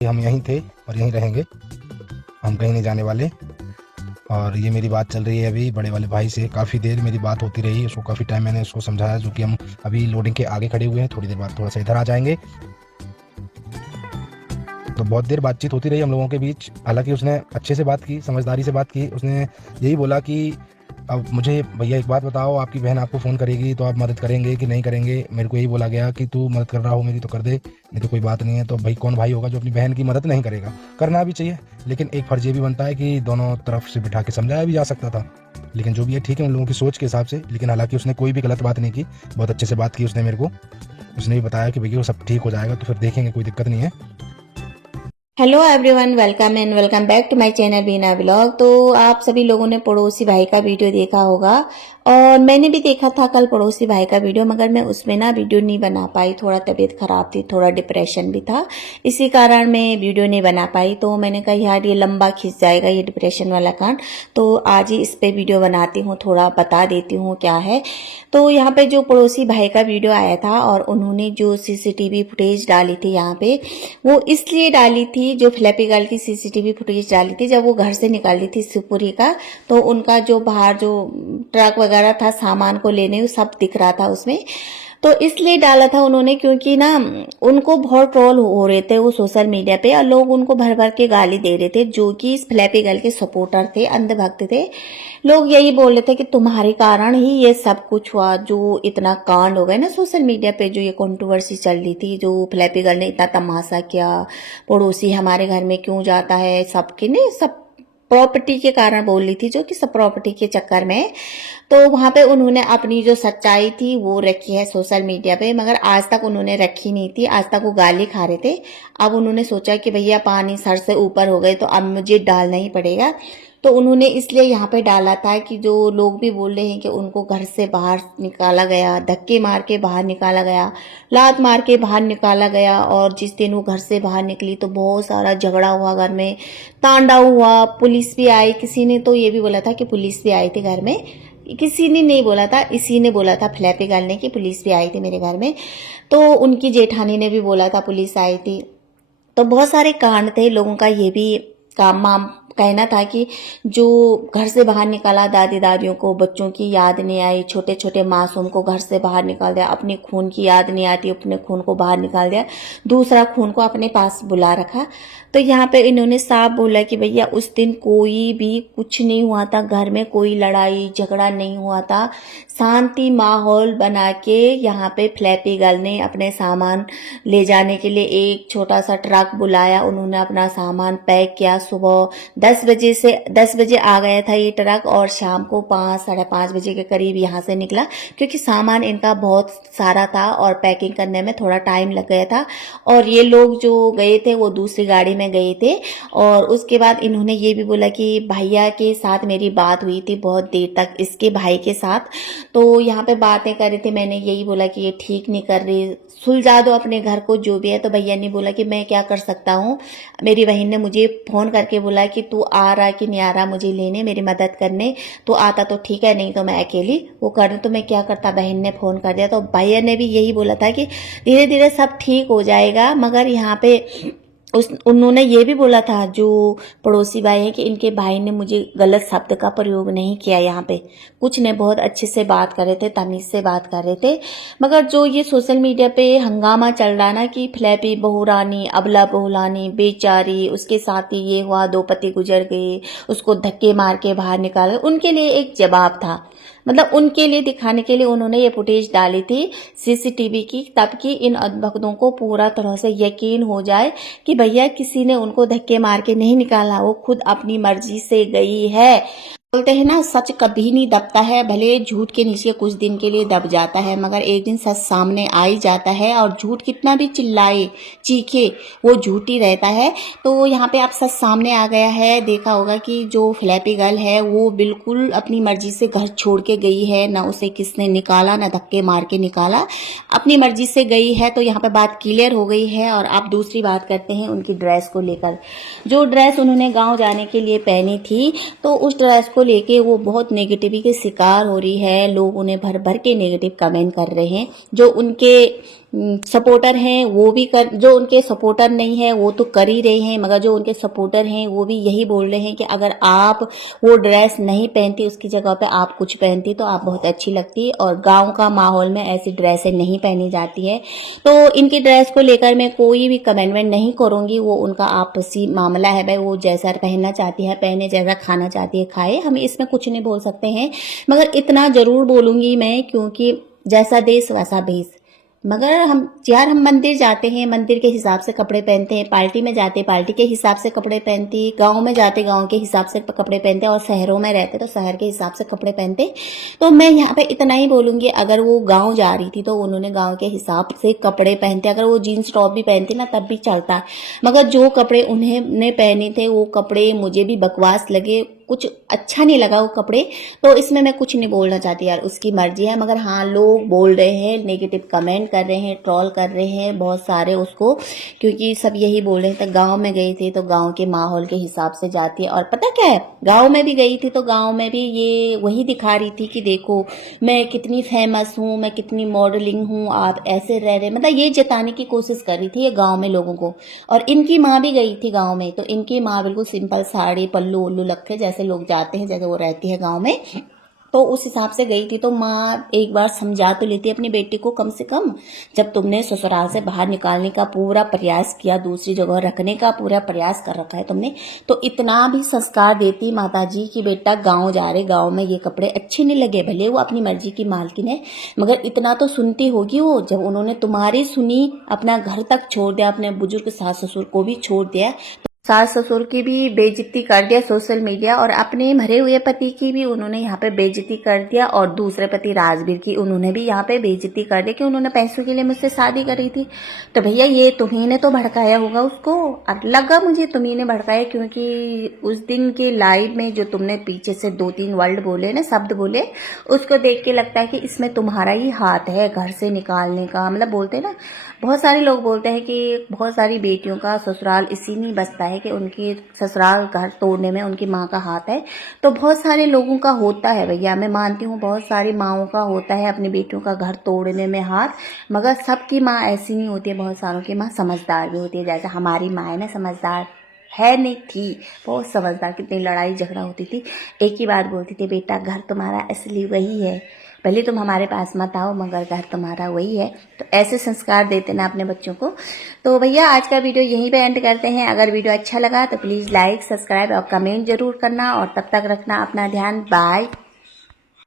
हम यहीं थे और यहीं रहेंगे, हम कहीं नहीं जाने वाले। और ये मेरी बात चल रही है अभी बड़े वाले भाई से, काफ़ी देर मेरी बात होती रही, उसको काफ़ी टाइम मैंने उसको समझाया, जो कि हम अभी लोडिंग के आगे खड़े हुए हैं, थोड़ी देर बाद थोड़ा सा इधर आ जाएंगे। तो बहुत देर बातचीत होती रही हम लोगों के बीच। हालांकि उसने अच्छे से बात की, समझदारी से बात की। उसने यही बोला कि अब मुझे भैया एक बात बताओ, आपकी बहन आपको फ़ोन करेगी तो आप मदद करेंगे कि नहीं करेंगे। मेरे को यही बोला गया कि तू मदद कर रहा हो मेरी तो कर दे, नहीं तो कोई बात नहीं है। तो भाई कौन भाई होगा जो अपनी बहन की मदद नहीं करेगा। करना भी चाहिए, लेकिन एक फ़र्ज़ ये भी बनता है कि दोनों तरफ से बिठा के समझाया भी जा सकता था। लेकिन जो भी है ठीक है उन लोगों की सोच के हिसाब से। लेकिन हालांकि उसने कोई भी गलत बात नहीं की, बहुत अच्छे से बात की उसने मेरे को। उसने भी बताया कि भैया वो सब ठीक हो जाएगा, तो फिर देखेंगे, कोई दिक्कत नहीं है। Hello everyone, welcome and welcome back to my channel Beena blog. तो आप सभी लोगों ने पड़ोसी भाई का वीडियो देखा होगा और मैंने भी देखा था कल पड़ोसी भाई का वीडियो, मगर मैं उसमें ना वीडियो नहीं बना पाई। थोड़ा तबीयत खराब थी, थोड़ा डिप्रेशन भी था, इसी कारण मैं वीडियो नहीं बना पाई। तो मैंने कहा यार ये लंबा खिंच जाएगा ये डिप्रेशन वाला कांड, तो आज ही इस पे वीडियो बनाती हूँ, थोड़ा बता देती हूँ क्या है। तो यहाँ पे जो पड़ोसी भाई का वीडियो आया था और उन्होंने जो सीसीटीवी फुटेज डाली थी यहाँ पे, वो इसलिए डाली थी, जो फ्लैपी गर्ल की सीसीटीवी फुटेज डाली थी जब वो घर से निकल रही थी शिवपुरी का। तो उनका जो बाहर जो ट्रक वगैरह था सामान को लेने, वो सब दिख रहा था उसमें। तो इसलिए डाला था उन्होंने क्योंकि ना उनको बहुत ट्रोल हो रहे थे वो सोशल मीडिया पे, और लोग उनको भर भर के गाली दे रहे थे, जो कि इस फ्लैपी गर्ल के सपोर्टर थे, अंधभक्त थे। लोग यही बोल रहे थे कि तुम्हारे कारण ही ये सब कुछ हुआ, जो इतना कांड हो गया ना सोशल मीडिया पे, जो ये कंट्रोवर्सी चल रही थी, जो फ्लैपी गर्ल ने इतना तमाशा किया, पड़ोसी हमारे घर में क्यों जाता है, सबके ने सब प्रॉपर्टी के कारण बोल रही थी, जो कि सब प्रॉपर्टी के चक्कर में। तो वहां पे उन्होंने अपनी जो सच्चाई थी वो रखी है सोशल मीडिया पे, मगर आज तक उन्होंने रखी नहीं थी। आज तक वो गाली खा रहे थे। अब उन्होंने सोचा कि भैया पानी सर से ऊपर हो गए तो अब मुझे डालना ही पड़ेगा। तो उन्होंने इसलिए यहाँ पे डाला था कि जो लोग भी बोल रहे हैं कि उनको घर से बाहर निकाला गया, धक्के मार के बाहर निकाला गया, लात मार के बाहर निकाला गया, और जिस दिन वो घर से बाहर निकली तो बहुत सारा झगड़ा हुआ घर में, तांडव हुआ, पुलिस भी आई। किसी ने तो ये भी बोला था कि पुलिस भी आई थी घर में, किसी ने नहीं बोला था, इसी ने बोला था फ्लैपी गर्ल ने कि पुलिस भी आई थी मेरे घर में। तो उनकी जेठानी ने भी बोला था पुलिस आई थी। तो बहुत सारे कांड थे लोगों का, ये भी काम माम कहना था कि जो घर से बाहर निकाला, दादी दादियों को बच्चों की याद नहीं आई, छोटे छोटे मासूम को घर से बाहर निकाल दिया, अपने खून की याद नहीं आती, अपने खून को बाहर निकाल दिया, दूसरा खून को अपने पास बुला रखा। तो यहाँ पे इन्होंने साफ बोला कि भैया उस दिन कोई भी कुछ नहीं हुआ था, घर में कोई लड़ाई झगड़ा नहीं हुआ था, शांति माहौल बना के यहाँ पे फ्लैपी गर्ल ने अपने सामान ले जाने के लिए एक छोटा सा ट्रक बुलाया, उन्होंने अपना सामान पैक किया। सुबह 10 बजे आ गया था ये ट्रक, और शाम को 5 साढ़े 5 बजे के करीब यहाँ से निकला, क्योंकि सामान इनका बहुत सारा था और पैकिंग करने में थोड़ा टाइम लग गया था। और ये लोग जो गए थे वो दूसरी गाड़ी में गए थे। और उसके बाद इन्होंने ये भी बोला कि भैया के साथ मेरी बात हुई थी बहुत देर तक, इसके भाई के साथ। तो यहाँ पे बातें कर रही थी, मैंने यही बोला कि ये ठीक नहीं कर रही, सुलझा दो अपने घर को जो भी है। तो भैया ने बोला कि मैं क्या कर सकता हूँ, मेरी बहन ने मुझे फोन करके बोला कि तू आ रहा कि नहीं आ रहा मुझे लेने, मेरी मदद करने, तो आता तो ठीक है, नहीं तो मैं अकेली वो कर, तो मैं क्या करता। बहन ने फोन कर दिया। तो भैया ने भी यही बोला था कि धीरे धीरे सब ठीक हो जाएगा, मगर यहाँ पे उन्होंने ये भी बोला था जो पड़ोसी भाई हैं कि इनके भाई ने मुझे गलत शब्द का प्रयोग नहीं किया। यहाँ पे कुछ ने बहुत अच्छे से बात कर रहे थे, तमीज से बात कर रहे थे। मगर जो ये सोशल मीडिया पे हंगामा चल रहा ना कि फ्लैपी बहुरानी, अबला बहुलानी, बेचारी, उसके साथ ही ये हुआ, 2 पति गुजर गए, उसको धक्के मार के बाहर निकाला, उनके लिए एक जवाब था। मतलब उनके लिए दिखाने के लिए उन्होंने ये फुटेज डाली थी सीसीटीवी की, ताकि इन भक्तों को पूरा तरह से यकीन हो जाए कि भैया किसी ने उनको धक्के मार के नहीं निकाला, वो खुद अपनी मर्जी से गई है। बोलते हैं ना, सच कभी नहीं दबता है, भले झूठ के नीचे कुछ दिन के लिए दब जाता है, मगर एक दिन सच सामने आ ही जाता है। और झूठ कितना भी चिल्लाए चीखे, वो झूठ ही रहता है। तो यहाँ पे आप सच सामने आ गया है। देखा होगा कि जो फ्लैपी गर्ल है वो बिल्कुल अपनी मर्जी से घर छोड़ के गई है, ना उसे किसने निकाला, ना धक्के मार के निकाला, अपनी मर्जी से गई है। तो यहाँ पे बात क्लियर हो गई है। और आप दूसरी बात करते हैं उनकी ड्रेस को लेकर। जो ड्रेस उन्होंने गाँव जाने के लिए पहनी थी, तो उस ड्रेस को लेके वो बहुत नेगेटिविटी के शिकार हो रही है। लोग उन्हें भर भर के नेगेटिव कमेंट कर रहे हैं। जो उनके सपोर्टर हैं वो भी कर, जो उनके सपोर्टर नहीं है वो तो कर ही रहे हैं, मगर जो उनके सपोर्टर हैं वो भी यही बोल रहे हैं कि अगर आप वो ड्रेस नहीं पहनती, उसकी जगह पे आप कुछ पहनती तो आप बहुत अच्छी लगती। और गांव का माहौल में ऐसी ड्रेसें नहीं पहनी जाती है। तो इनकी ड्रेस को लेकर मैं कोई भी कमेंटमेंट नहीं करूंगी, वो उनका आपसी मामला है भाई, वो जैसा पहनना चाहती है पहने, जैसा खाना चाहती है खाए, हम इसमें कुछ नहीं बोल सकते हैं। मगर इतना जरूर बोलूंगी मैं, क्योंकि जैसा देश वैसा भेष। मगर हम मंदिर जाते हैं, मंदिर के हिसाब से कपड़े पहनते हैं, पार्टी में जाते पार्टी के हिसाब से कपड़े पहनती, गांव में जाते गांव के हिसाब से कपड़े पहनते, और शहरों में रहते तो शहर के हिसाब से कपड़े पहनते। तो मैं यहाँ पे इतना ही बोलूंगी, अगर वो गांव जा रही थी तो उन्होंने गांव के हिसाब से कपड़े पहनते, अगर वो जीन्स टॉप भी पहनती ना तब भी चलता। मगर जो कपड़े उन्होंने पहने थे वो कपड़े मुझे भी बकवास लगे, कुछ अच्छा नहीं लगा वो कपड़े। तो इसमें मैं कुछ नहीं बोलना चाहती यार, उसकी मर्जी है। मगर हाँ, लोग बोल रहे हैं, नेगेटिव कमेंट कर रहे हैं, ट्रोल कर रहे हैं बहुत सारे उसको, क्योंकि सब यही बोल रहे हैं। तो गांव में गई थी तो गांव के माहौल के हिसाब से जाती है। और पता क्या है, गांव में भी गई थी तो गांव में भी ये वही दिखा रही थी कि देखो मैं कितनी फेमस हूँ, मैं कितनी मॉडलिंग हूँ, आप ऐसे रह रहे, मतलब ये जताने की कोशिश कर रही थी ये गाँव में लोगों को। और इनकी माँ भी गई थी गाँव में, तो इनकी माँ बिल्कुल सिंपल साड़ी पल्लू उल्लू लग जैसे लोग जाते हैं, जैसे वो रहती है गांव में, तो उस हिसाब से गई थी। तो माँ एक बार समझा तो लेती अपनी बेटी को, कम से कम जब तुमने ससुराल से बाहर निकालने का पूरा प्रयास किया, दूसरी जगह रखने का पूरा प्रयास कर रखा है तुमने, तो इतना भी संस्कार देती माता जी कि बेटा गांव जा रहे, गांव में ये कपड़े अच्छे नहीं लगे, भले वो अपनी मर्जी की मालकिन है, मगर इतना तो सुनती होगी वो। जब उन्होंने तुम्हारी सुनी, अपना घर तक छोड़ दिया, अपने बुजुर्ग सास ससुर को भी छोड़ दिया, सास ससुर की भी बेइज्जती कर दिया सोशल मीडिया, और अपने मरे हुए पति की भी उन्होंने यहाँ पे बेइज्जती कर दिया, और दूसरे पति राजवीर की उन्होंने भी यहाँ पे बेइज्जती कर दिया कि उन्होंने पैसों के लिए मुझसे शादी करी थी। तो भैया ये तुम्ही ने तो भड़काया होगा उसको, और लगा मुझे तुम्ही ने भड़काया, क्योंकि उस दिन के लाइव में जो तुमने पीछे से 2-3 वर्ड बोले ना, शब्द बोले, उसको देख के लगता है कि इसमें तुम्हारा ही हाथ है घर से निकालने का। मतलब बोलते हैं ना, बहुत सारे लोग बोलते हैं कि बहुत सारी बेटियों का ससुराल इसी नहीं बसता है कि उनकी ससुराल घर तोड़ने में उनकी माँ का हाथ है। तो बहुत सारे लोगों का होता है भैया, मैं मानती हूँ बहुत सारी माँओं का होता है अपनी बेटियों का घर तोड़ने में हाथ, मगर सबकी माँ ऐसी नहीं होती है, बहुत सारों की माँ समझदार भी होती है। जैसे हमारी माँ है ना, समझदार है, नहीं थी बहुत समझदार, कितनी लड़ाई झगड़ा होती थी, एक ही बात बोलती थी, बेटा घर तुम्हारा असली वही है, भले तुम हमारे पास मत आओ मगर घर तुम्हारा वही है। तो ऐसे संस्कार देते ना अपने बच्चों को। तो भैया आज का वीडियो यहीं पे एंड करते हैं। अगर वीडियो अच्छा लगा तो प्लीज़ लाइक सब्सक्राइब और कमेंट जरूर करना, और तब तक रखना अपना ध्यान। बाय।